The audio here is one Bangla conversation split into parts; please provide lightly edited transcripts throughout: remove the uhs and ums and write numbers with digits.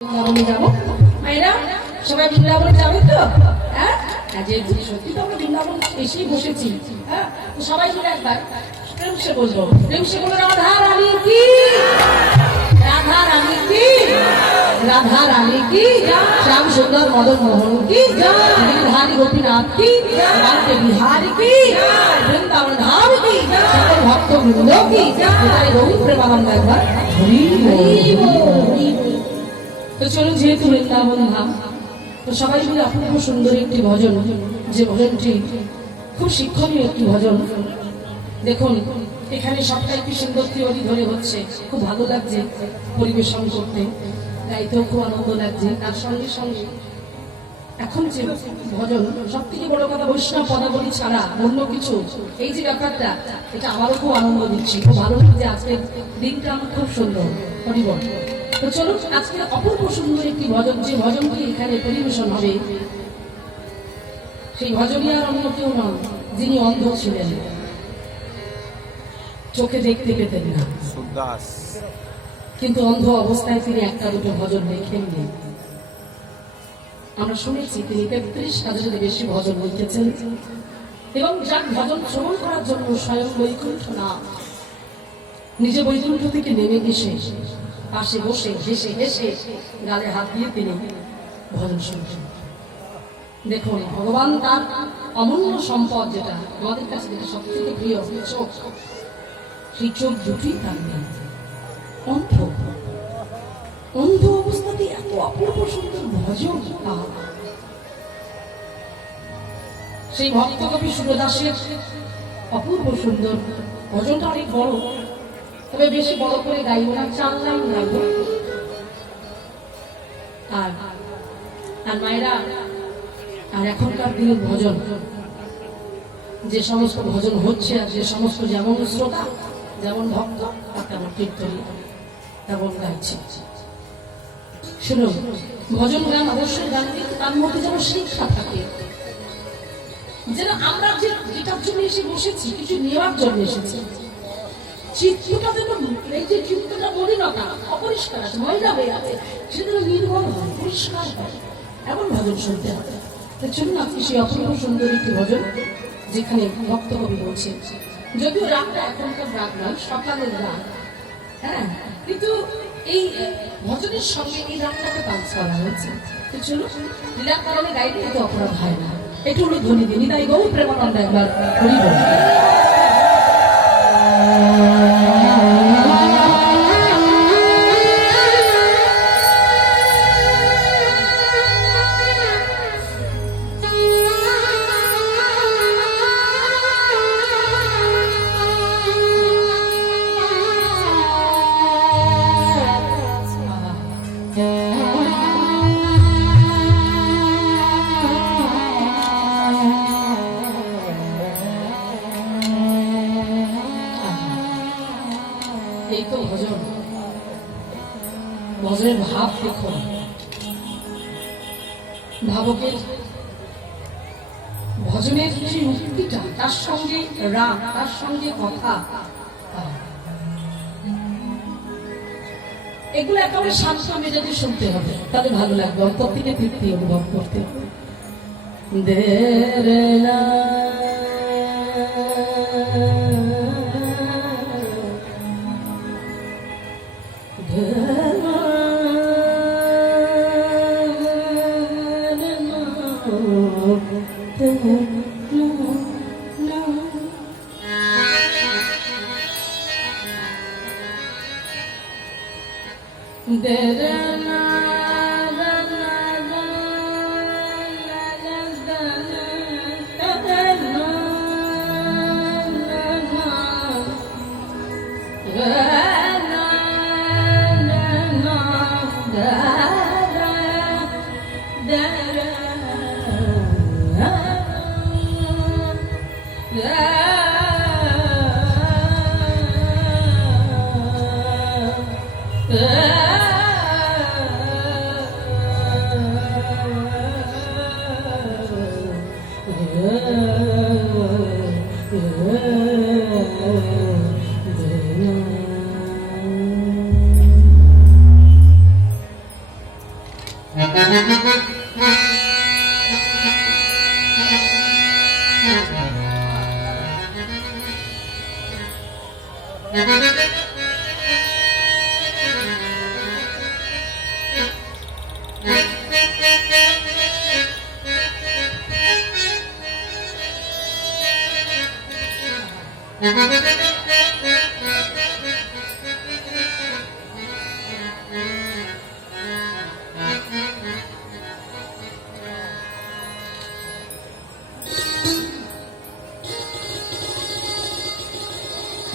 বৃন্দাবনে যাবো মায়েরা, সবাই বৃন্দাবনে যাবে তো? হ্যাঁ, যেহেতু সত্যি তো আমরা বৃন্দাবন এসেই বসেছি। হ্যাঁ, সবাই মিলে একবার প্রেম সে বলবো, প্রেম সে বলবো রাধা রানী কি, রাধা রানী কি, রাধা রানী কি, শ্যাম সুন্দর মদন মোহন কি, गिरधारी गोपीनाथ की, राधे बिहारी की, वृंदावन धाम की, सकल भक्त वृंदों की, हमारे गौरी प्रेमानंद একবার হরি হরি। তো চলুন, যেহেতু বৃন্দাবন ধাম, তো সবাই মিলে অপূর্ব সুন্দর একটি ভজন, যে ভজনটি খুব শিক্ষণীয় একটি ভজন। দেখুন এখানে সবটাই কি সুন্দর থিওরি ধরে হচ্ছে, খুব ভালো লাগছে পরিবেশন করতে, গাইতেও খুব আনন্দ লাগছে। তার সঙ্গে সঙ্গে এখন যে ভজন, সব থেকে বড় কথা বৈষ্ণব পদাবলী ছাড়া অন্য কিছু, এই যে ব্যাপারটা, এটা আমারও খুব আনন্দ দিচ্ছি, খুব ভালো লাগছে। আজকের দিনটা আমার খুব সুন্দর, হরিবল। তো চলুন, আজকে অপূর্ব সুন্দর একটি ভজন, যে ভজনটি এখানে পরিবেশন হবে, সেই ভজনই আর অন্য কেউ নন, যিনি অন্ধ ছিলেন, চোখে দেখতে পেতেন না, কিন্তু অন্ধ অবস্থায় তিনি একটা দুটো ভজন লেখেননি। আমরা শুনেছি তিনি 33,000-এর বেশি ভজন লিখেছেন, এবং যার ভজন শ্রবণ করার জন্য স্বয়ং বৈকুণ্ঠনাথ নিজে বৈকুণ্ঠ থেকে নেমে এসে পাশে বসে হেসে হেসে গালে হাত দিয়ে তিনি ভজন শুনছেন। দেখুন, ভগবান তার অমূল্য সম্পদ, যেটা আমাদের কাছে যেটা সব থেকে প্রিয়, চোখ, সেই চোখ দুটি তার নেই, অন্ধ। অন্ধ অবস্থাতে এত অপূর্ব সুন্দর ভজন। সেই ভক্ত কবি সুরদাসের অপূর্ব সুন্দর ভজনটা অনেক বড়, তবে বেশি বড় করে গাইব না, 4 লাইন গাইব। আর মায়েরা, আর এখনকার দিনের ভজন, যে সমস্ত ভজন হচ্ছে, আর যে সমস্ত যেমন শ্রোতা, যেমন ভক্ত, তেমন কীর্তনী, তেমন গাইছে। শুনুন, ভজন গান অবশ্যই গান, কিন্তু তার মধ্যে যেন শিক্ষা থাকে, যেন আমরা যেটার জন্য এসে বসেছি, কিছু নেওয়ার জন্য এসেছি, চিত্তটা যেন, এই যে চিত্তটা মলিনতা, অপরিষ্কার আছে, ময়লা হয়ে আছে, সেটা যেন নির্মল হয়, পরিষ্কার হয়, এমন ভজন শুনতে হবে। তার জন্য আজকে সেই অপূর্ব সুন্দর একটি ভজন, যেখানে ভক্ত কবি বলছে, যদিও রাগটা এখনকার রাগ নয়, সকালের রাগ, হ্যাঁ, কিন্তু এই ভজনের সঙ্গে এই রাগটাকে পালস করা হয়েছে। তো চলো, লীলার কারণে গাইতে কিন্তু অপরাধ হয় না, একটু হলো ধ্বনি দিন, তাই গৌর প্রেমানন্দ একবার হরি বল। এই তো ভজন, ভজনের ভাব দেখো, ভাবকের ভজনের যে উক্তিটা, তার সঙ্গে রাগ, তার সঙ্গে কথা, এগুলো একেবারে শান্ত মেজাজে শুনতে হবে, তাহলে ভালো লাগবে, অন্তর থেকে তৃপ্তি অনুভব করতে হবে।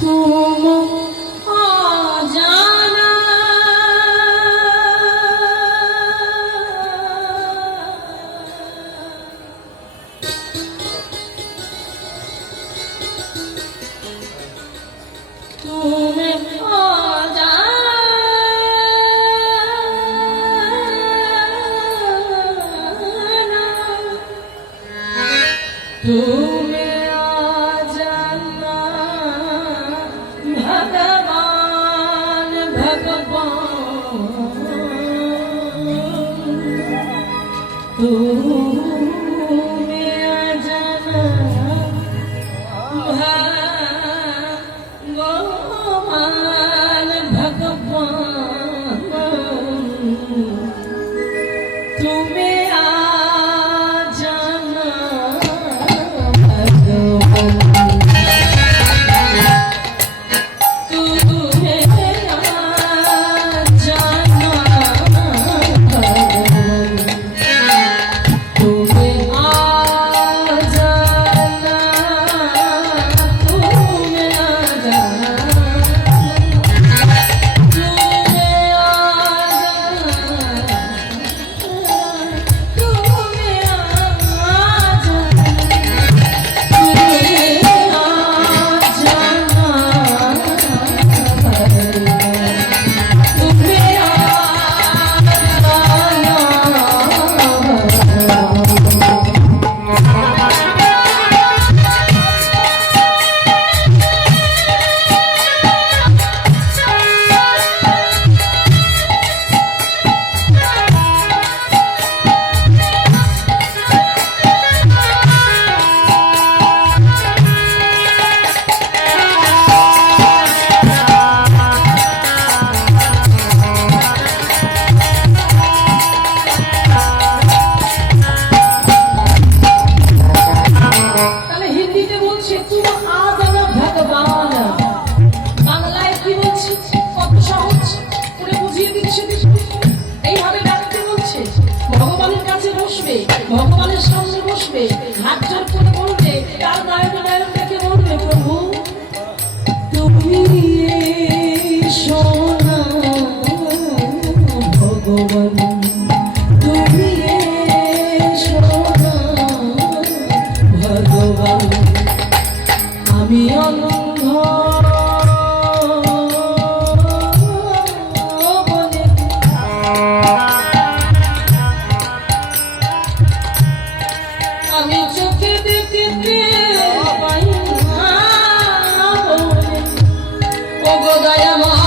तुम आ जाना तुम आ जाना तुम आ जाना भगवान भगवान तुम आ जाना भगवान भगवान तुम्हें आ जाना भगवान तुम्हें आ जाना भगवान तुम्हें आ जाना तुम्हें आ जाना ভগবানের সামনে বসবে, হাত জোর করে বলবে, তার নায়ক নায়ক দেখে বলবে, প্রভু তুমি সোনা ভগবান তুমি সোনা ভগবান আমি অনন্ধ আমি চোখে দেখতে পাই না ও গো দয়াময়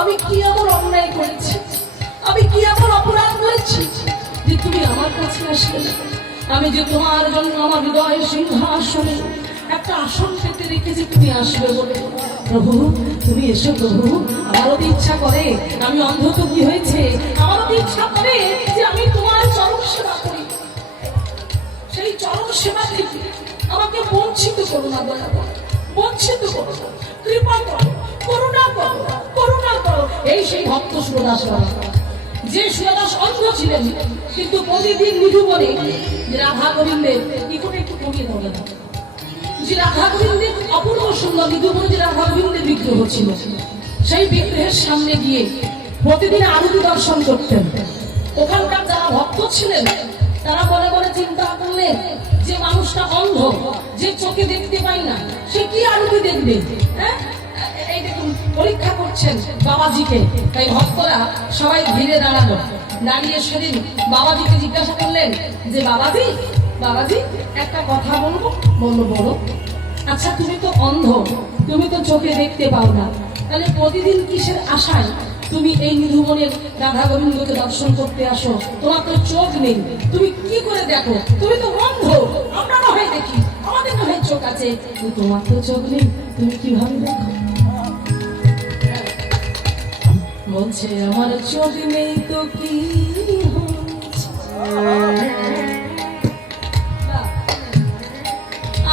আমি কি এমন অন্যায় করেছি, আমি কি এমন অপরাধ করেছি যে তুমি আমার কাছে আসলে? আমি যে তোমার জন্য আমার হৃদয় সিংহাসনে একটা আসন পেতে রেখেছি, তুমি আসবে বলে। প্রভু তুমি এসো প্রভু, আমারও তো ইচ্ছা করে, আমি অন্ধ তো কি হয়েছে, আমারও তো ইচ্ছা করে যে আমি তোমার চরম সেবা করি, সেই চরম সেবা থেকে আমাকে আমাকে বঞ্চিত করো না দয়া করো, বঞ্চিত করো, কৃপা করো, করুণা করো, করুণা করো। এই সেই ভক্ত সুরদাস বাবা, যে সুরদাস অন্ধ ছিলেন, কিন্তু প্রতিদিন নিধুবনে রাধা গোবিন্দের একটু কমিয়ে দেবে না, যে রাধা গোবিন্দের অপূর্ব সুন্দর নিধুবনে যে রাধা গোবিন্দের বিগ্রহ ছিল, সেই বিগ্রহের সামনে গিয়ে প্রতিদিন আরতি দর্শন করতেন। ওখানকার যারা ভক্ত ছিলেন তারা মনে মনে চিন্তা করলেন যে মানুষটা অন্ধ, যে চোখে দেখতে পায় না, সে কি আরতি দেখবে? হ্যাঁ, এই দেখুন পরীক্ষা করছেন বাবাজিকে। তাই ভক্তরা সবাই ঘিরে দাঁড়ালো, দাঁড়িয়ে সেদিন বাবাজিকে জিজ্ঞাসা করলেন যে বাবাজি, বাবাজি একটা কথা বলবো? বললো বলো। আচ্ছা তুমি তো অন্ধ, তুমি তো চোখে দেখতে পাও না, তাহলে প্রতিদিন কিসের আশায় তুমি এই নিধুবনের রাধা গোবিন্দকে দর্শন করতে আসো? তোমার তো চোখ নেই, তুমি কি করে দেখো? তুমি তো অন্ধ, আমরা না হয় দেখি, আমাদের না হয় চোখ আছে, তোমার তো চোখ নেই, তুমি কিভাবে দেখো? বলছে আমার চোখ নেই তো কি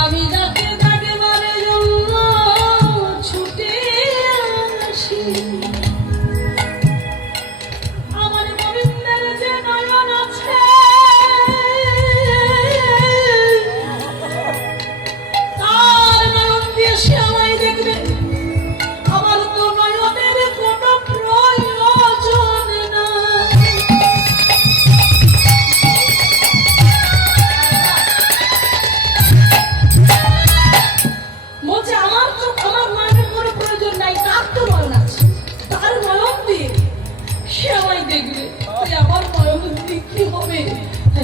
আমি যাকে তাকে মারে জন্য ছুটে আসি, আমার গোবিন্দের যে নয়ন আছে তার নয়ন দিয়ে সে আমায় দেখবে, আমার তো নয়নের কোনো প্রয়োজন না। বলছে আমার তো আমার নয়নের কোনো প্রয়োজন নাই, তার তো নয়ন আছে, তার নয়ন দিয়ে সে আমায় দেখবে, আমার নয়ন দিয়ে কি হবে?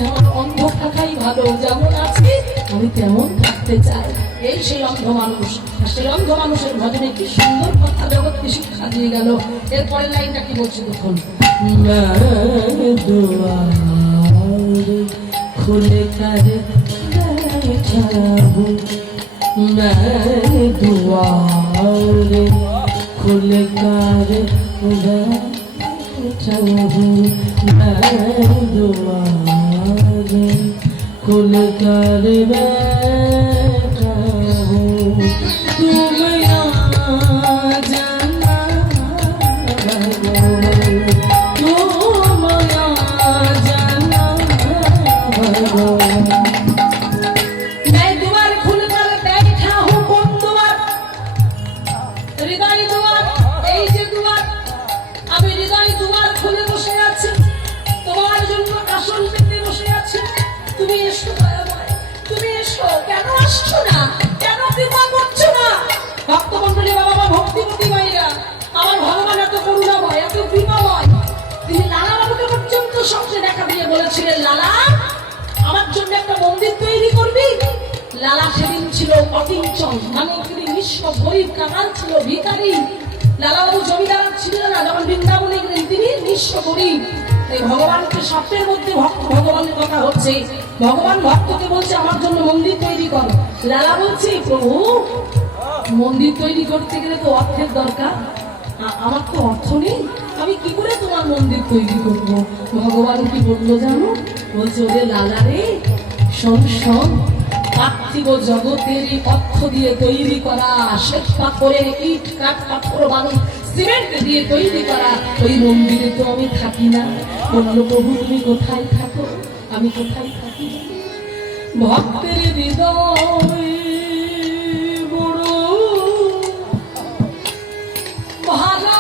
আমার অন্ধ থাকাই ভালো, যেমন আছি আমি তেমন থাকতে চাই। এই সেই অন্ধ মানুষ, আর সেই অন্ধ মানুষের ভজনে কি সুন্দর কথা জগৎকে শিক্ষা দিয়ে গেল। এরপরের লাইনটা কি বলছে দেখুন, খুলে কারে দুয়ারে খুলে কারে दुआरे खुल कर बैठा हूँ, तुम आ जाना भगवान, तुम आ जाना भगवान। मैं द्वार खुल कर बैठा हूँ, कौन द्वार? हृदय द्वार, এই যে দ্বার, আমি হৃদয় দুয়ার খুলে বসে আছি, তোমার জন্য আসন পেতে বসে আছি, তুমি এসো দয়াময়, তুমি এসো। কেন আসছো না? কেন কৃপা করছো না? ভক্তমন্ডলী বাবা, ভক্তিমতী মায়েরা, আমার ভগবান এত করুণাময়, এত কৃপাময়, তিনি লালা বাবুকে পর্যন্ত স্বপ্নে দেখা দিয়ে বলেছিলেন, লালা আমার জন্য একটা মন্দির তৈরি করবি। লালা সেদিন ছিল অকিঞ্চন, মানে তিনি নিঃস্ব গরিব কাঙাল ছিল, ভিখারি। লালাবাবু জমিদার ছিলেন না, যখন বৃন্দাবনে গেলেন তিনি নিঃস্ব গরিব। এই ভগবানকে স্বপ্নের মধ্যে ভগবানের কথা হচ্ছে, ভগবান ভক্তকে বলছে আমার জন্য মন্দির তৈরি করো। লালা বলছে প্রভু মন্দির তৈরি করতে গেলে তো অর্থের দরকার, আমার তো অর্থ নেই, আমি কি করে তোমার মন্দির তৈরি করব? ভগবান কি বললো জানো? বলছে ওরে লালা রে, শোন শোন, পার্থিব জগতের অর্থ দিয়ে তৈরি করা, শ্বেত পাথরের ইট কাঠ পাথর বালু সিমেন্ট দিয়ে তৈরি করা ওই মন্দিরে তো আমি থাকি না। বললো প্রভু তুমি কোথায় থাকো? আমি কোথায় থাকি? ভক্তের হৃদয় বড় ভালো,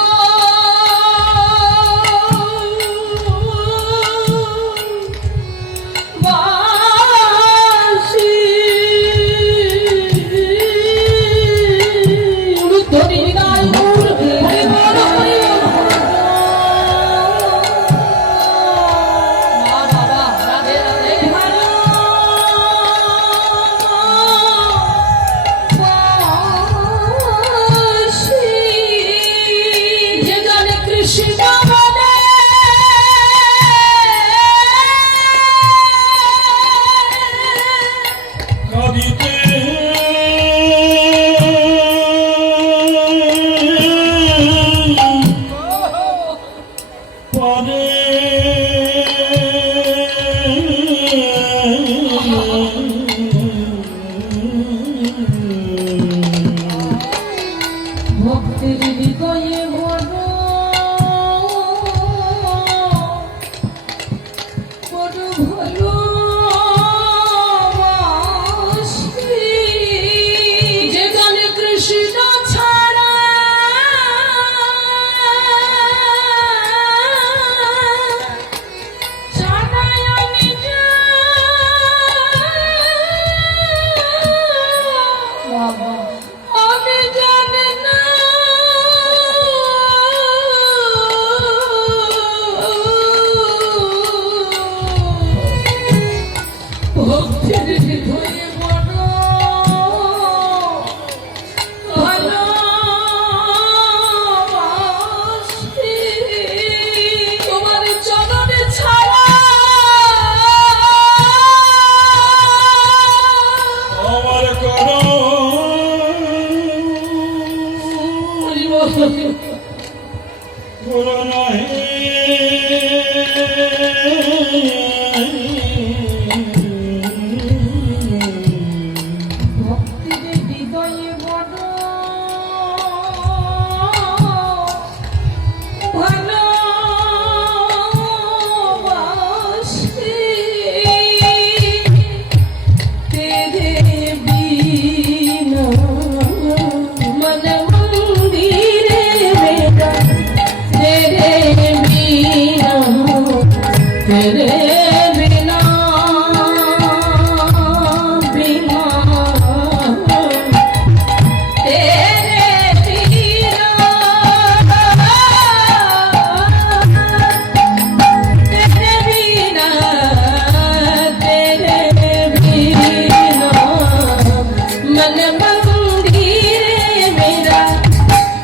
মন্দিরে মেরা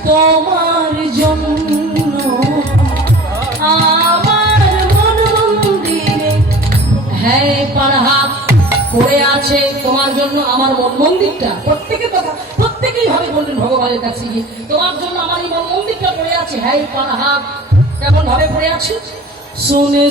তোমার জন্য, আমার মন মন্দিরে হ্যাঁ পাড়া পড়ে আছে তোমার জন্য আমার মন মন্দিরটা। প্রত্যেকের কথা প্রত্যেকেই ভাবে বললেন ভগবানের কাছে গিয়ে, তোমার জন্য আমার এই মন মন্দিরটা পড়ে আছে। হ্যাঁ পাড়া কেমন ভাবে পড়ে আছে, শুনে